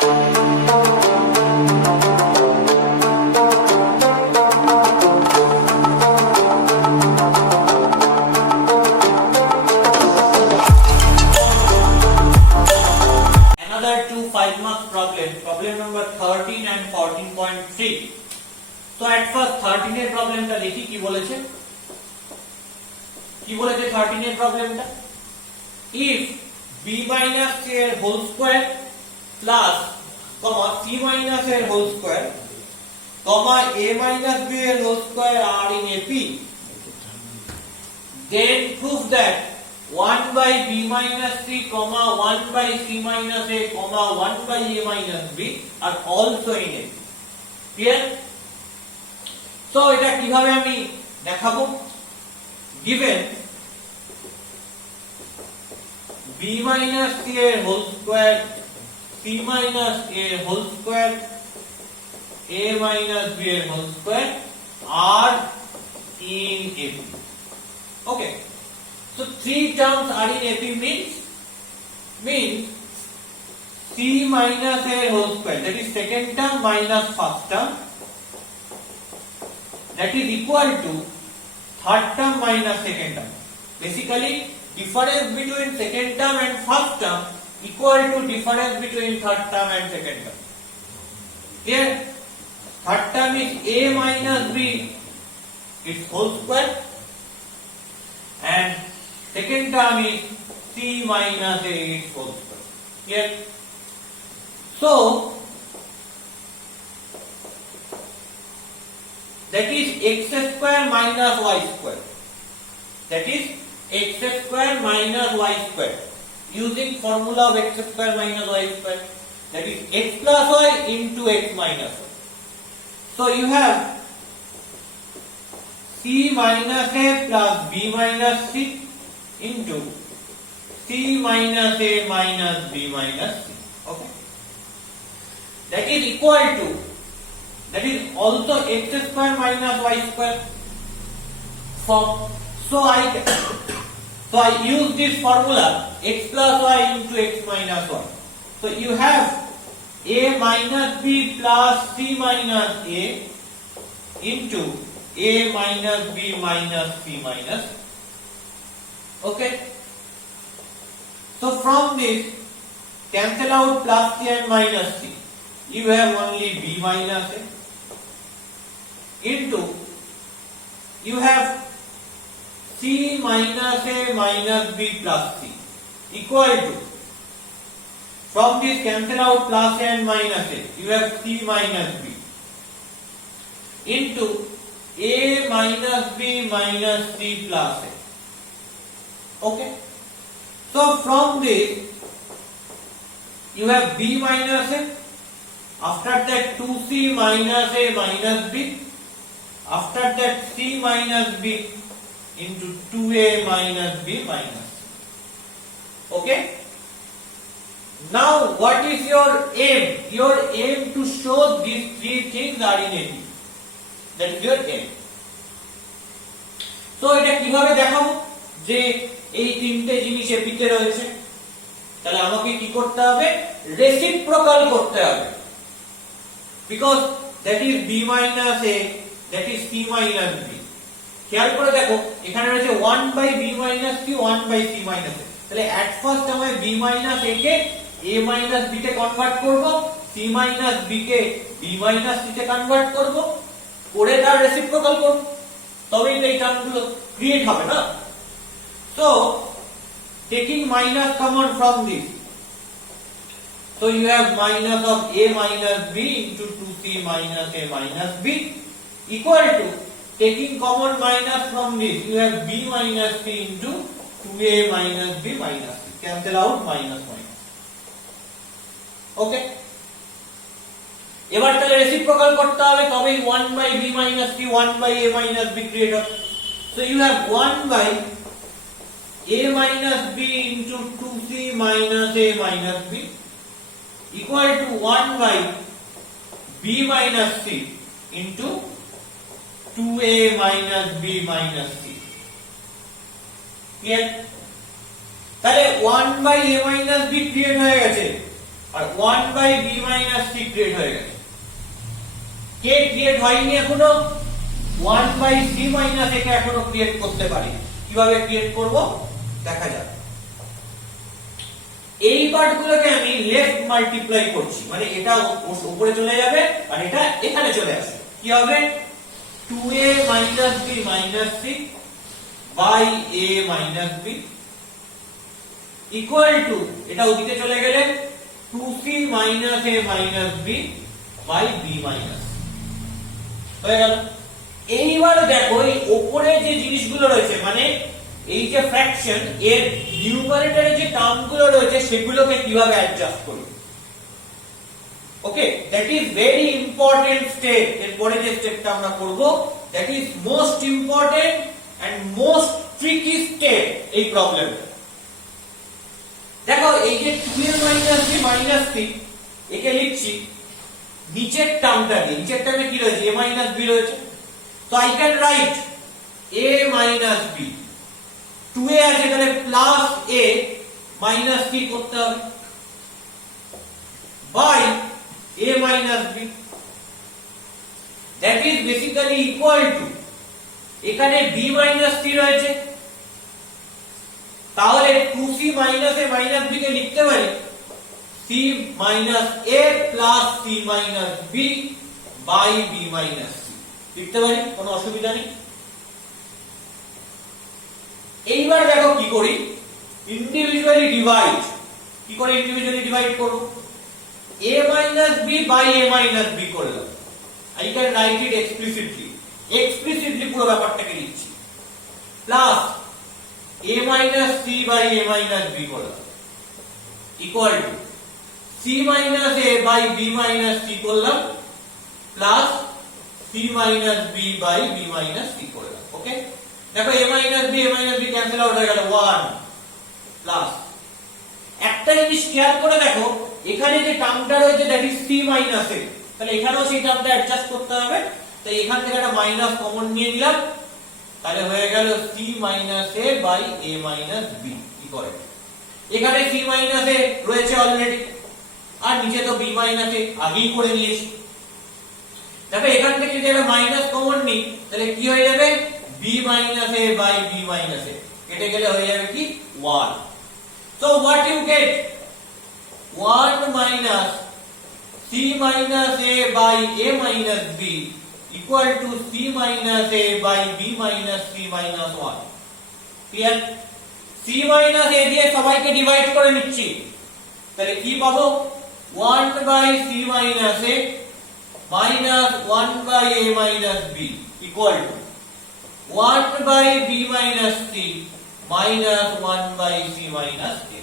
Problem number 13 and 14.3. So at first 13 এর প্রবলেমটা দেখি কি বলেছে 13 এর প্রবলেমটা, if b minus c এর whole square plus c minus এর whole square a minus b এর whole square are in AP, then prove that 1 by b minus c, 1 by c minus a, 1 by a minus b are also in A. Clear? So এটা কিভাবে আমি দেখাবো? Given b minus c এর whole square, c minus a এর whole square, a minus b এর whole square are in AP. Okay. So three terms are in AP means c minus a whole square, that is second term minus first term, that is equal to third term minus second term. Basically difference between second term and first term equal to difference between third term and second term. Here third term is a minus b its whole square and second term is c minus a its whole square. Clear? So that is x square minus y square. That is x square minus y square using formula of x square minus y square. That is x plus y into x minus y. So you have c minus a plus b minus c into c minus a minus b minus c. Okay. That is equal to, that is also x square minus y square form. So I use this formula x plus y into x minus y. So you have a minus b plus c minus a into a minus b minus c minus. Okay. So from this cancel out plus c and minus c. You have only b minus a into you have c minus a minus b plus c equal to, from this cancel out plus a and minus a, you have c minus b into a minus b minus c plus a. Okay. So from this you have b minus a, after that 2c minus a minus b, after that c minus b into 2a minus b minus c. Okay. Now what is your aim? Your aim to show these three things are in AP. That is your aim. So এটা কিভাবে দেখাবো যে এই তিনটে জিনিস এপিতে রয়েছে? তাহলে আমাকে কি করতে হবে? রেসিপ্রোকাল করতে হবে, because that is b minus a, that is c minus b. খেয়াল করে দেখো এখানে রয়েছে 1 by b minus c, 1 by c minus a. তাহলে at first আমি b minus a K a minus b তে কনভার্ট করব, c minus b কে b minus c তে কনভার্ট করব, করে তার রেসিপ্রোকাল করব, তবেই এই টার্মগুলো ক্রিয়েট হবে না? So taking minus common from this, so you have minus of a minus b into 2c minus a minus b equal to, taking common minus from this, you have b minus c into 2a minus b minus c. Cancel out minus minus. Okay. এবার তাহলে reciprocal করতে হবে, তবেই 1 by b minus c, 1 by a minus b create হবে। So you have 1 by a minus b into 2c minus a minus b equal to 1 by b minus c into 2a minus b minus c. Clear? তাহলে 1 by a minus b create হয়ে গেছে, আর 1/b - c create হয়ে গেছে। কে create হয়নি এখনো? 1/c - a কে এখনো create করতে পারি। কিভাবে ক্রিয়েট করব দেখা যাক। এই পার্টগুলোকে আমি লেফট মাল্টিপ্লাই করছি, মানে এটা উপরে চলে যাবে আর এটা এখানে চলে আসবে। কি হবে? 2a - b - c by a - b equal to, এটা ওদিকে চলে গেলে 2c - a - b by b - c হয়ে গেল। এইবার দেখো এই উপরে যে জিনিসগুলো রয়েছে, মানে এই যে ফ্র্যাকশন এর নিউমারেটরে যে টার্মগুলো রয়েছে সেগুলোকে কিভাবে অ্যাডজাস্ট করি। Okay, that is very important step. এরপরে যে স্টেপটা আমরা করব, that is most important and most tricky step এই প্রবলেমটা। দেখো এই যে 2a - b - c একে লিখছি নিচের টার্মটা দিয়ে। নিচের টার্মে কি রয়েছে? a - b রয়েছে। So I can write a minus b, 2a আছে তাহলে প্লাস a মাইনাস c করতে হবে by a minus b, that is basically equal to, এখানে b minus c রয়েছে তাহলে 2c minus a minus b কে লিখতে পারি c minus a plus c minus b by b minus c লিখতে পারি, কোনো অসুবিধা নেই। এইবার দেখো কি করি, ইন্ডিভিজুয়ালি ডিভাইড। কি করে ইন্ডিভিজুয়ালি ডিভাইড করব? a minus b by a minus b করলাম। I can write it explicitly পুরো ব্যাপারটাকে লিখছি, plus a minus c by a minus b করলাম equal to c minus a by b minus c করলাম plus c minus b by b minus c করলাম। ওকে, দেখো a minus b cancel out হয়ে গেল, 1 plus একটা জিনিস খেয়াল করে দেখো, এখানে যে টার্মটা রয়েছে that is c minus a, তাহলে এখানেও সেই টার্মটা অ্যাডজাস্ট করতে হবে। তাই এখান থেকে একটা মাইনাস কমন নিয়ে নিলাম, তাহলে হয়ে গেল c minus a by a minus b equal. এখানে c minus a রয়েছে অলরেডি, আর নিচে তো b minus a আগেই করে নিয়েছি। দেখো এখান থেকে যদি একটা মাইনাস কমন নিই তাহলে কি হয়ে যাবে? b minus a by b minus a কেটে গেলে হয়ে যাবে কি 1। So what you get? 1 minus c minus a by a minus b equal to c minus a by b minus c minus 1। Clear? c minus a দিয়ে সবাইকে divide করে নিচ্ছি, তাহলে কি পাবো? 1 by c minus a minus 1 by a minus b equal to 1 by b minus c minus 1 by c minus a।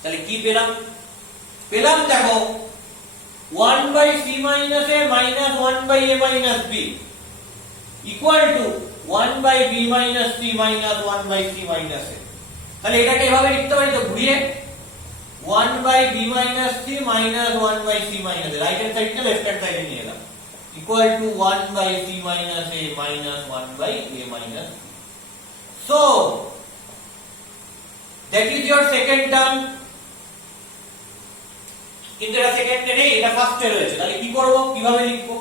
তাহলে কি পেলাম? দেখো 1 by c minus a minus 1 by a minus b equal to 1 by b minus c minus 1 by c minus a। তাহলে এটাকে এভাবে লিখতে পারি তো ঘুরিয়ে, 1 by b minus c minus 1 by c minus a, right hand সাইডকে left hand সাইডে নিয়ে এলাম, equal to 1 by c minus a minus 1 by a minus c। So that is your second term। কিন্তু এটা সেকেন্ডে নেই, এটা ফার্স্টে রয়েছে। তাহলে কি করব, কিভাবে লিখবো?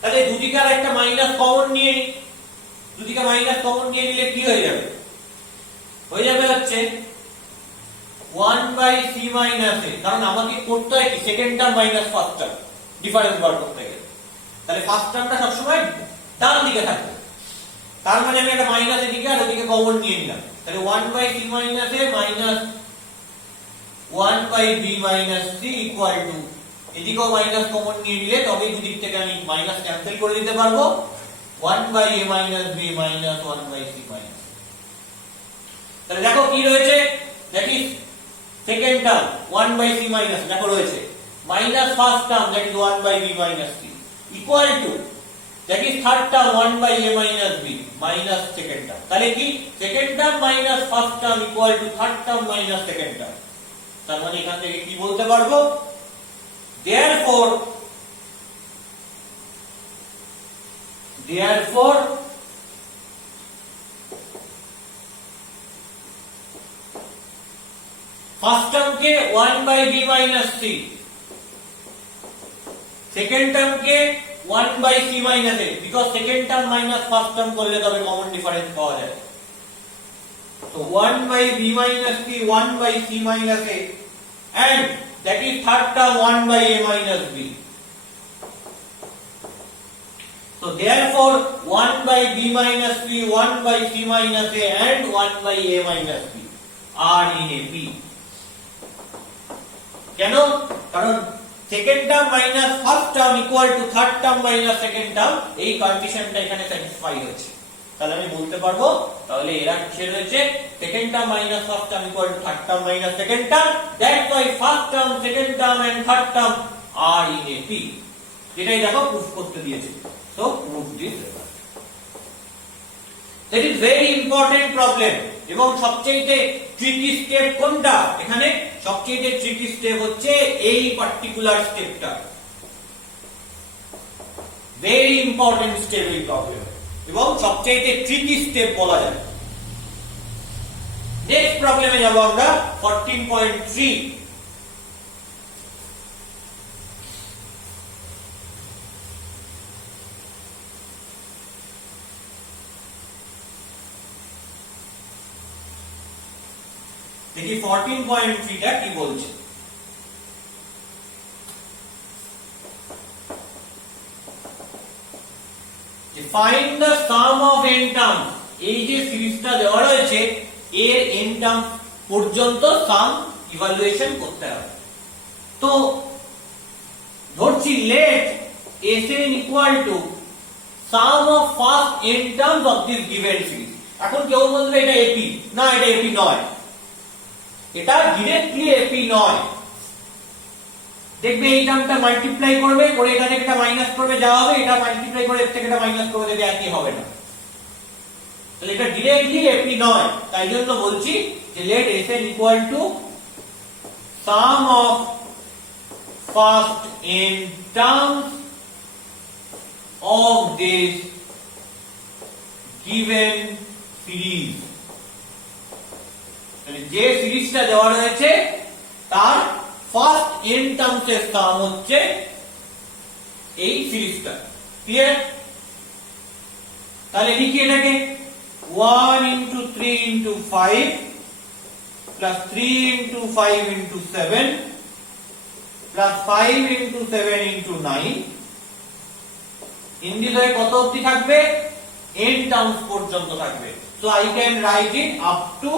তাহলে দুদিকে আর একটা মাইনাস কমন নিয়ে নিই। দুদিকে মাইনাস কমন নিয়ে নিলে কি হয়ে যাবে? হয়ে যাবে হচ্ছে 1 by c minus a, কারণ আমাকে করতে হয় কি second term minus first term difference বার করতে গেলে। তাহলে ফার্স্ট টার্মটা সবসময় ডান দিকে থাকবে, তার মানে আমি একটা মাইনাস এদিকে আর ওদিকে কমন নিয়ে নিলাম। তাহলে 1 by c minus a minus 1 by b minus c equal to, এদিকেও মাইনাস কমন নিয়ে নিলে তবেই দুদিক থেকে আমি মাইনাস ক্যান্সেল করে দিতে পারবো, 1 by a minus b minus 1 by c minus। তাহলে দেখো কি রয়েছে, that is second term 1 by c minus, দেখো রয়েছে minus first term that is 1 by b minus c equal to, that is third term 1 by a minus b minus second term। তাহলে কি second term minus first term equal to third term minus second term। তার মানে এখান থেকে কি বলতে পারবো, therefore first টার্মকে 1 by b minus c, second টার্মকে 1 by c minus a, because second term minus first term করলে তবে কমন ডিফারেন্স পাওয়া যায়। So 1 by b minus c, 1 by c minus a, and that is third term 1 by a minus b. So therefore 1 by b minus c, 1 by c minus a, and 1 by a minus b are in a p. কেন? কারণ second term minus first term equal to third term minus second term, এই কন্ডিশনটা এখানে satisfy হচ্ছে। তাহলে আমি বলতে পারবো তাহলে এরা কিসের হয়েছে? Second term minus first term equal to third term minus second term, that's why first term, second term and third term are in A P. এটাই দেখো প্রুফ করতে দিয়েছে। So proof this result. That is very important problem. এবং সবচেয়ে tricky step কোনটা? এখানে সবচেয়ে tricky step হচ্ছে এই পার্টিকুলার স্টেপটা। ভেরি ইম্পর্টেন্ট স্টেপ এই প্রবলেম এবং সবচেয়ে ট্রিকি স্টেপ বলা যায়। নেক্সট প্রবলেমে যাব আমরা 14.3। দেখি 14.3টা কি বলছে। Find the sum of n terms। এই যে সিরিজটা দেওয়া রয়েছে এর n টার্ম পর্যন্ত সাম ইভালুয়েশন করতে হবে। তো ধরছি let Sn equal to sum of first n terms of this given series। এখন কেউ বলবে এটা AP, না এটা AP নয়, এটা ডিরেক্টলি AP নয়। দেখবে এই টার্মটা মাল্টিপ্লাই করবে, করে এটা থেকে এটা মাইনাস করবে, যা হবে এটা মাল্টিপ্লাই করে এর থেকে এটা মাইনাস করে দেবে, একই হবে না। তাহলে এটা ডিরেক্টলি এপি নয়, তাই জন্য বলছি যে let Sn equal to sum of first n terms of this given series। তাহলে যে সিরিজটা দেওয়া রয়েছে তার ফার্স্ট n টার্মস এর সাম হচ্ছে এই সিরিজটা। ক্লিয়ার? তাহলে লিখি এটাকে 1 into 3 into 5 plus 3 into 5 into 7 plus 5 into 7 into 9 ইন্ডিস হয়ে কত অবধি থাকবে? n টার্মস পর্যন্ত থাকবে। So I can write it up to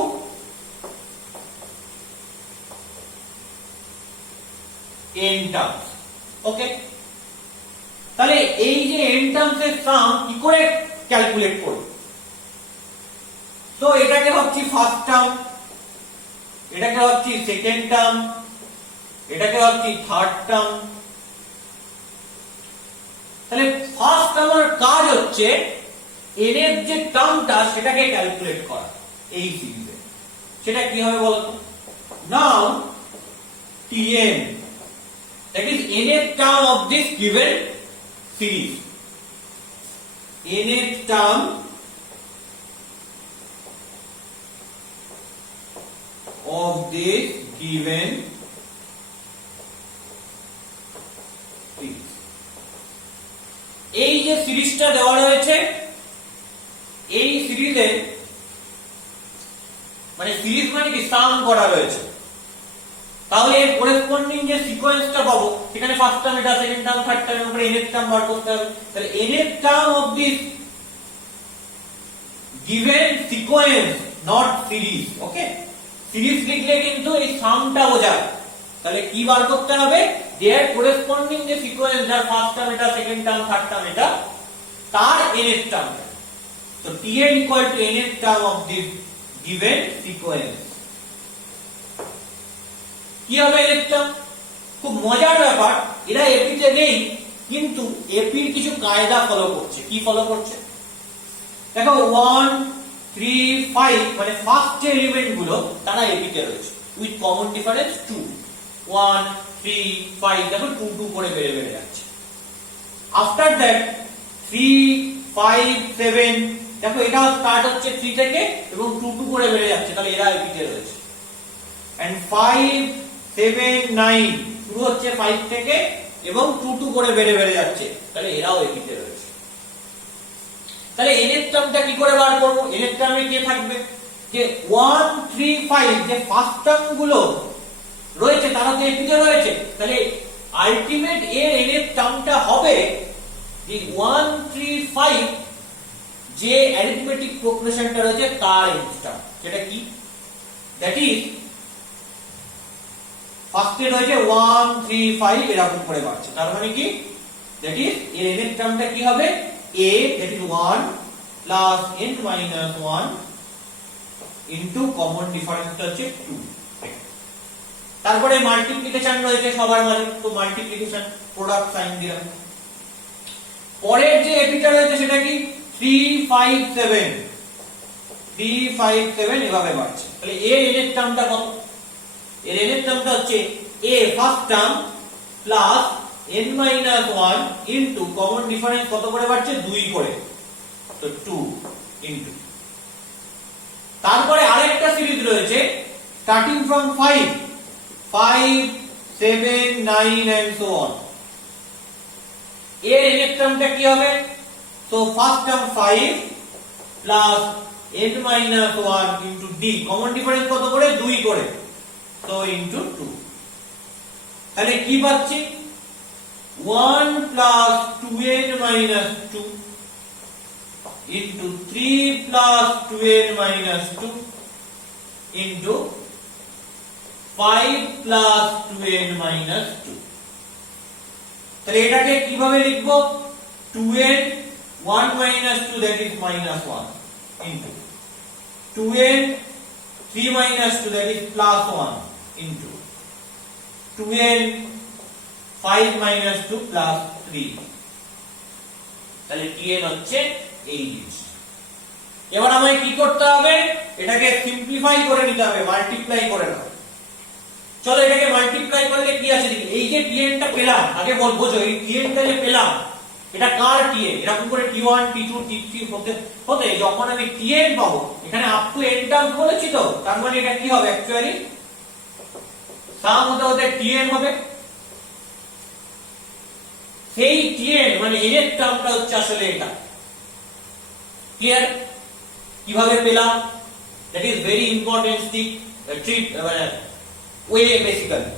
n terms. Okay, তাহলে এই যে n টার্মস এর সাম কি করে ক্যালকুলেট করব? তো এটাকে ভাবছি ফার্স্ট টার্ম, এটাকে ভাবছি সেকেন্ড টার্ম, এটাকে ভাবছি থার্ড টার্ম। তাহলে ফার্স্ট টার্মের কাজ হচ্ছে n এর যে টার্মটা সেটাকে ক্যালকুলেট করা এই সিরিজে। সেটা কি হবে বলতো? নাও Tn, that is nth term of this given series, nth term of this given series। এই যে সিরিজটা দেওয়া রয়েছে এই সিরিজে মানে সিরিজ মানে কি সাম করা রয়েছে, তাহলে এর করেসপন্ডিং যে সিকোয়েন্সটা পাবো সেখানে ফার্স্ট টার্ম এটা, সেকেন্ড টার্ম, থার্ড টার্ম, উপরে nth টার্ম বার করতে হবে। তাহলে nth term of this given sequence, not series. Okay, series লিখলে কিন্তু এই সামটা বোঝায়। তাহলে কি বার করতে হবে? দেয়ার করেসপন্ডিং যে সিকোয়েন্স, যার ফার্স্ট টার্ম এটা, সেকেন্ড টার্ম, থার্ড টার্ম এটা, তার nth টার্ম। তো Tn equal to nth term of this given sequence। কি হবে এটা? খুব মজার ব্যাপার, এরা এপিতে নেই কিন্তু এপির কিছু কায়দা ফলো করছে। কি ফলো করছে? দেখো 1 3 5 মানে ফার্স্ট যে এলিমেন্ট গুলো তারা এপিতে রয়েছে উইথ কমন ডিফারেন্স 2। 1 3 5 দেখো 2 2 করে বেড়ে বেড়ে যাচ্ছে। আফটার দ্যাট 3 5 7 দেখো এটা স্টার্ট হচ্ছে 3 থেকে এবং 2 2 করে বেড়ে যাচ্ছে, তাহলে এরা এপিতে রয়েছে। and 5 7 9 শুরু হচ্ছে 5 থেকে এবং 2 2 করে বেড়ে বেড়ে যাচ্ছে, তাহলে এরাও এপিতে রয়েছে। তাহলে n এর টার্মটা কি করে বার করব? n এর টার্মে কি থাকবে? যে 1 3 5 যে ফার্স্ট টার্ম গুলো রয়েছে তারা তো এপিতে রয়েছে, তাহলে আলটিমেট এর n এর টার্মটা হবে যে 1 3 5 যে অ্যারিথমেটিক প্রোগ্রেশনটা রয়েছে তার n টার্ম, যেটা কি দ্যাট ইজ ফার্স্টে রয়েছে 1 3 5 এরকম করে বাড়ছে, তার মানে কি দ্যাট ইজ এর n এর টার্মটা কি হবে a that is 1 plus n minus 1 into common difference হচ্ছে 2। তারপরে মাল্টিপ্লিকেশন রয়েছে সবার মাঝে, তো মাল্টিপ্লিকেশন প্রোডাক্ট সাইন দিলাম। পরের যে এপিটা রয়েছে সেটা কি 3 5 7 3 5 7 এভাবে বাড়ছে, তাহলে এর n এর টার্মটা কত? এর n এর টার্মটা হচ্ছে a first term plus n minus 1 into common difference কত করে বাড়ছে 2 করে, তো 2 into তারপরে আরেকটা সিরিজ রয়েছে starting from 5 5 7 9 and so on। এর n এর টার্মটা কি হবে? তো first term 5 plus n minus 1 into d common difference কত করে 2 করে, তো into 2। তাহলে কি পাচ্ছি 1 plus 2n minus 2 into 3 plus 2n minus 2 into 5 plus 2n minus 2। তাহলে এটাকে কিভাবে লিখবো? 2n 1 minus 2 that is minus 1 into 2n 3 minus 2 that is plus 1 into 2n 5 minus 2 plus 3। তাহলে tn হচ্ছে এই জিনিস। এবার আমায় কি করতে হবে? এটাকে সিম্পলিফাই করে নিতে হবে, মাল্টিপ্লাই করে নাও। চলো এটাকে মাল্টিপ্লাই করলে কি আছে দেখি। এই যে tn টা পেলাম, আগে বোঝো এই tn টা যে পেলাম এটা কার tn? এরকম করে t1 t2 t3 হতে হতে যখন আমি tn পাবো, এখানে আপ টু n টার্মস বলেছি, তো তার মানে এটা কি হবে অ্যাকচুয়ালি সাম হতে হতে tn হবে। সেই tn মানে n এর টার্মটা হচ্ছে আসলে এটা। ক্লিয়ার? কিভাবে পেলাম? That is very important trick way basically.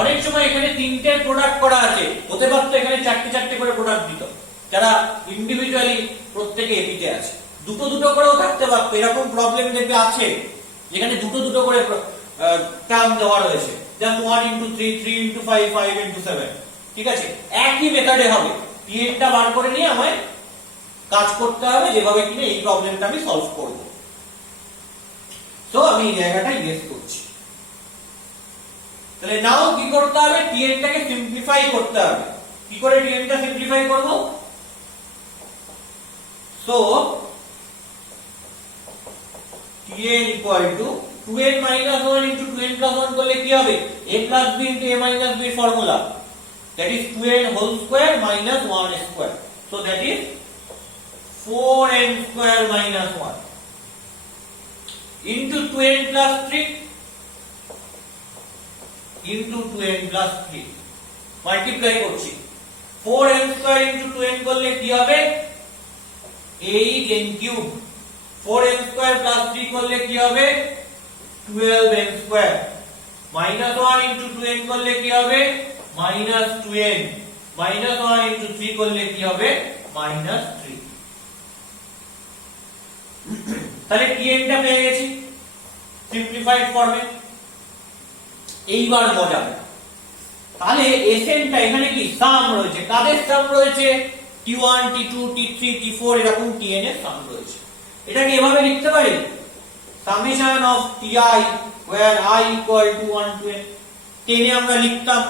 অনেক সময় এখানে তিনটে প্রোডাক্ট করা আছে, হতে পারতো এখানে চারটে চারটে করে প্রোডাক্ট দিত, যারা ইন্ডিভিজুয়ালি প্রত্যেকে এপিতে আছে। দুটো দুটো করেও থাকতে পারতো, এরকম প্রবলেম দেখবে আছে যেখানে দুটো দুটো করে টার্ম দেওয়া রয়েছে, জাস্ট 1 into 3 3 into 5 5 into 7। ঠিক আছে, একই মেথডে হবে। tn টা বার করে নিয়ে আমায় কাজ করতে হবে যেভাবে কিনা এই প্রবলেমটা আমি সলভ করব। সো আমি এই জায়গাটা ইয়েস করছি। তাহলে নাও কি করতে হবে? tn টাকে সিম্পলিফাই করতে হবে। কি করে tn টা সিম্পলিফাই করব? So tn equal to 2n minus 1 into 2n plus 1 করলে কি হবে? a plus b into a minus b formula, that is 2n whole square minus 1 square, so that is 4n square minus 1 into 2n plus 3 into 2n plus 3 multiply করছি। 4n square into 2n করলে কি হবে? 8n cube। 4n square plus 3 করলে কি হবে? 12n square minus 1 into 2n করলে কি হবে? minus 2n minus 1 into 3 করলে কি হবে? minus 3। তাহলে tn টা পেয়ে গেছি সিম্পলিফাইড ফর্মে। এইবার মজা, তাহলে Sn টা এখানে কি সাম রয়েছে, কাদের সাম রয়েছে? t1 t2 t3 t4 এরকম tn এর সাম রয়েছে। এটাকে এভাবে লিখতে পারি summation of ti where I equal to 1 to n। টেনে আমরা লিখতাম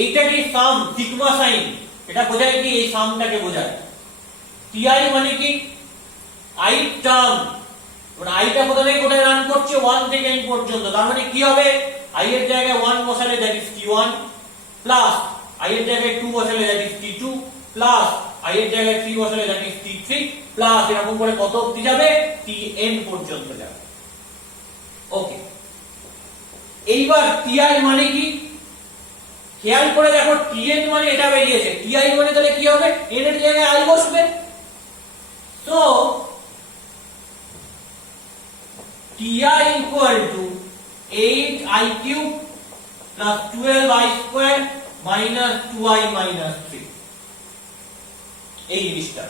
এইটা কি সাম সিগমা সাইন, এটা বোঝায় কি এই সামটাকে বোঝায়। ti মানে কি i টার্ম, মানে i টা কোথা থেকে কোথায় রান করছে 1 থেকে n পর্যন্ত, তার মানে কি হবে i এর জায়গায় 1 বসালে that is t1 plus i এর জায়গায় 2 বসালে that is t2 plus i এর জায়গায় 3 বসালে দ্যাট ইজ t3 প্লাস এরকম করে কত অবধি যাবে? tn পর্যন্ত যাবে। ওকে, এইবার টিআই মানে কি খেয়াল করে দেখো, টিএন মানে এটা বেরিয়েছে, টিআই মানে তাহলে কি হবে, এন এর জায়গায় আই বসবে। তো t i equal to 8i cube plus 12i square minus 2i minus 3, এই জিনিসটা।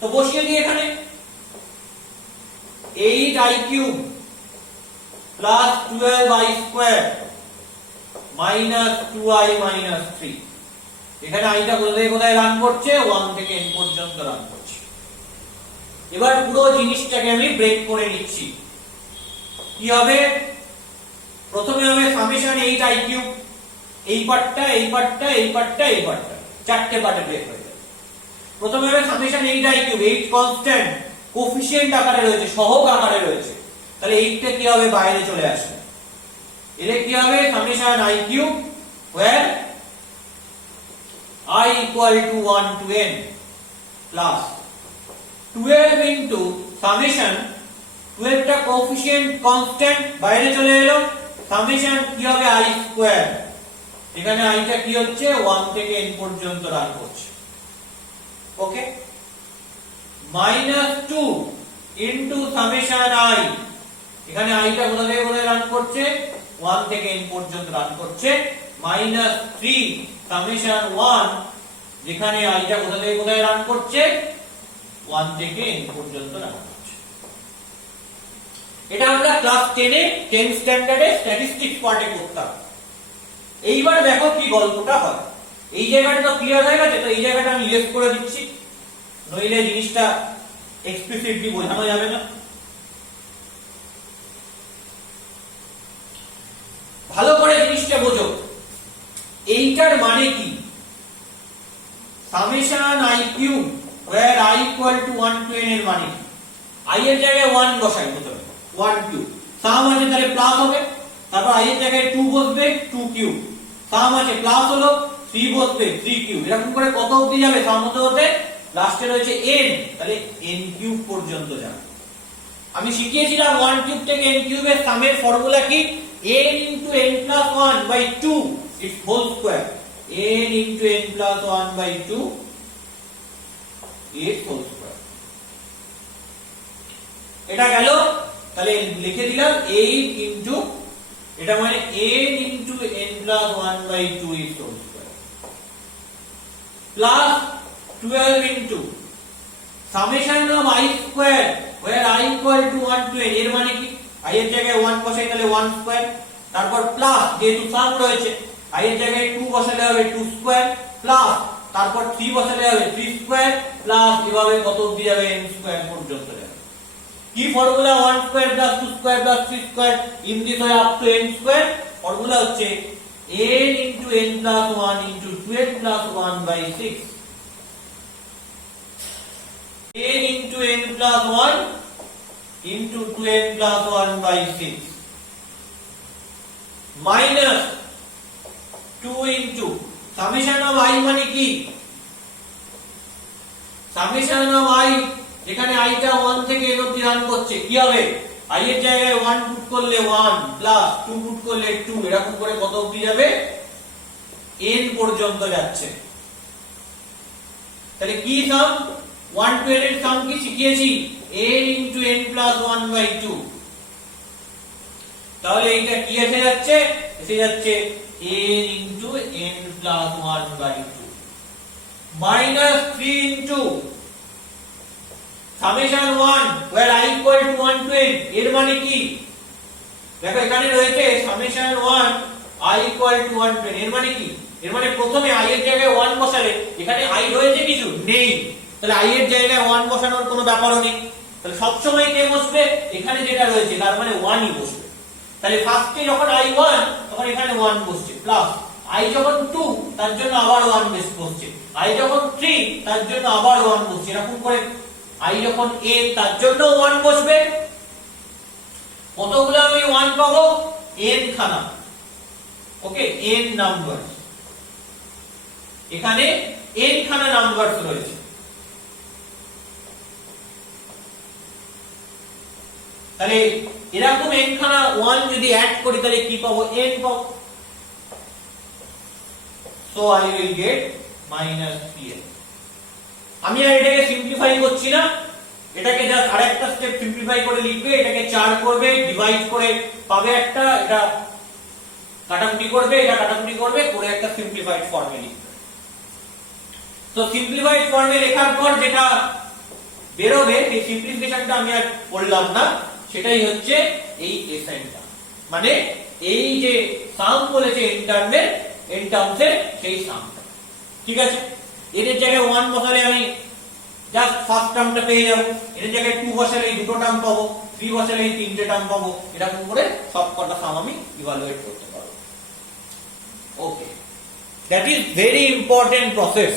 তো বসিয়ে দিই এখানে 8i cube plus 12i square minus 2i minus 3, এখানে আইটা কোথায় রান করছে, 1 থেকে n পর্যন্ত রান করছে। এবার পুরো জিনিসটাকে আমি ব্রেক করে নিচ্ছি। কি হবে, প্রথমে হবে সামেশন 8i কিউব, এই পার্টটা এই পার্টটা এই পার্টটা এই পার্টটা চারটে পার্টে ব্রেক হয়ে যাবে। প্রথমে হবে summation 8i cube, 8 constant coefficient আকারে রয়েছে, সহগ আকারে রয়েছে, তাহলে 8 টা কি হবে, বাইরে চলে আসবে। এর কি হবে, summation i cube where I equal to 1 to n plus 12 into summation, 12 টা কোএফিশিয়েন্ট কনস্ট্যান্ট বাইরে চলে এলো, সামেশন কি হবে i স্কয়ার, এখানে i টা কি হচ্ছে 1 থেকে n পর্যন্ত রান করছে। ওকে, minus 2 into summation i, এখানে i টা কোথায় রান করছে, 1 থেকে n পর্যন্ত রান করছে, মাইনাস 3 সামেশন 1, যেখানে i টা কোথায় রান করছে, 1 থেকে n পর্যন্ত রান করছে। এটা আমরা ক্লাস 10 এ 10 স্ট্যান্ডার্ডে স্ট্যাটিস্টিক্স পার্টে করতাম। এইবার দেখো কি গল্পটা হয়, এই জায়গাটা তো ক্লিয়ার হয়ে গেছে, তো এই জায়গাটা আমি ইরেজ করে দিচ্ছি, নইলে জিনিসটা এক্সপ্লিসিটলি বোঝানো যাবে না। ভালো করে জিনিসটা বোঝো, এইটার মানে কি, summation i cube where i equal to 1 to n এর মানে কি, i এর জায়গায় 1 বসাই প্রথমে, 1 কিউব, সাম আছে তাহলে প্লাস হবে, তারপর i এর জায়গায় 2 বসবে, 2 কিউব, সাম আছে প্লাস হলো, 3 বসবে, 3 কিউব, এরকম করে কত অবধি যাবে সাম হতে হতে, লাস্টে রয়েছে n, তাহলে n কিউব পর্যন্ত যাবে। আমি শিখিয়েছিলাম 1 কিউব থেকে n কিউবের সামের ফর্মুলা কি, n into n plus 1 by 2 its whole square, n into n plus 1 by 2 its whole square। এটা গেল, তাহলে লিখে দিলাম 8 into, এটা মানে n into n plus 1 by 2 its whole square plus 12 into summation of i square where i equal to 1 to n, এর মানে কি, i এর জায়গায় 1 বসাই তাহলে 1 স্কয়ার, তারপর প্লাস যেহেতু সাম রয়েছে i এর জায়গায় 2 বসালে হবে 2 স্কয়ার, প্লাস তারপর 3 বসালে হবে 3 স্কয়ার, প্লাস এভাবে কত অবধি যাবে, n স্কয়ার পর্যন্ত যাবে। কি formula, 1 square plus 2 square plus 3 square in this way up to n square, formula হচ্ছে n into n plus 1 into 12 plus 1 by 6, n into n plus 1 into 12 plus 1 by 6 minus 2 into summation of i মানে কি, summation of i, এখানে i টা 1 থেকে n অবধি run করছে, কি হবে, i এর জায়গায় 1 পুট করলে 1 প্লাস 2 পুট করলে 2, এরকম করে কত অবধি যাবে, n পর্যন্ত যাচ্ছে। তাহলে কি সাম, 1 to n এর সাম কি শিখিয়েছি, n into n plus 1 by 2, তাহলে এইটা কি এসে যাচ্ছে, n into n plus 1 by 2 minus 3 into summation 1 where i equal to 1 to n, এর মানে কি, দেখো এখানে রয়েছে summation 1 i equal to 1 to n, এর মানে কি, এর মানে প্রথমে i এর জায়গায় 1 বসালে, এখানে i রয়েছে কিছু নেই, তাহলে i এর জায়গায় 1 বসানোর কোনো ব্যাপারও নেই, তাহলে সব সময় কে বসবে, এখানে যেটা রয়েছে তার মানে 1 ই বসবে। তাহলে ফার্স্টে যখন i 1 তখন এখানে 1 বসছে, প্লাস i যখন 2 তার জন্য আবার 1 বসছে, i যখন 3 তার জন্য আবার 1 বসছে, এরকম করে i যখন n তার জন্য 1 বসবে। কতগুলো আমি 1 পাবো, n খানা, ওকে, n নাম্বার, এখানে n খানা নাম্বার রয়েছে। তাহলে এরকম n খানা 1 যদি অ্যাড করি তাহলে কি পাবো, n পাবো। So I will get -3n। আমি আর এটাকে সিম্পলিফাই করছি না, এটাকে জাস্ট আরেকটা স্টেপ সিম্পলিফাই করে লিখবে, এটাকে 4 করবে, ডিভাইড করে পাবে একটা, এটা কাটাকুটি করবে, এটা কাটাকুটি করবে, করে একটা সিম্পলিফাইড ফর্মে লিখবে। তো সিম্পলিফাইড ফর্মে লেখার পর যেটা বেরোবে, এই সিম্পলিফিকেশনটা আমি আর করলাম না, সেটাই হচ্ছে এই এসএনটা, মানে এই যে সাম বলেছে n টার্মসের সেই সামটা। ঠিক আছে, এর জায়গায় 1 বসালে আমি জাস্ট ফার্স্ট টার্মটা পেয়ে যাব, এর জায়গায় 2 বসালে এই দুটো টার্ম পাবো, 3 বসালে এই তিনটে টার্ম পাবো, এরকম করে সব কটা সাম আমি ইভালুয়েট করতে পারবো। Okay, that is very important process.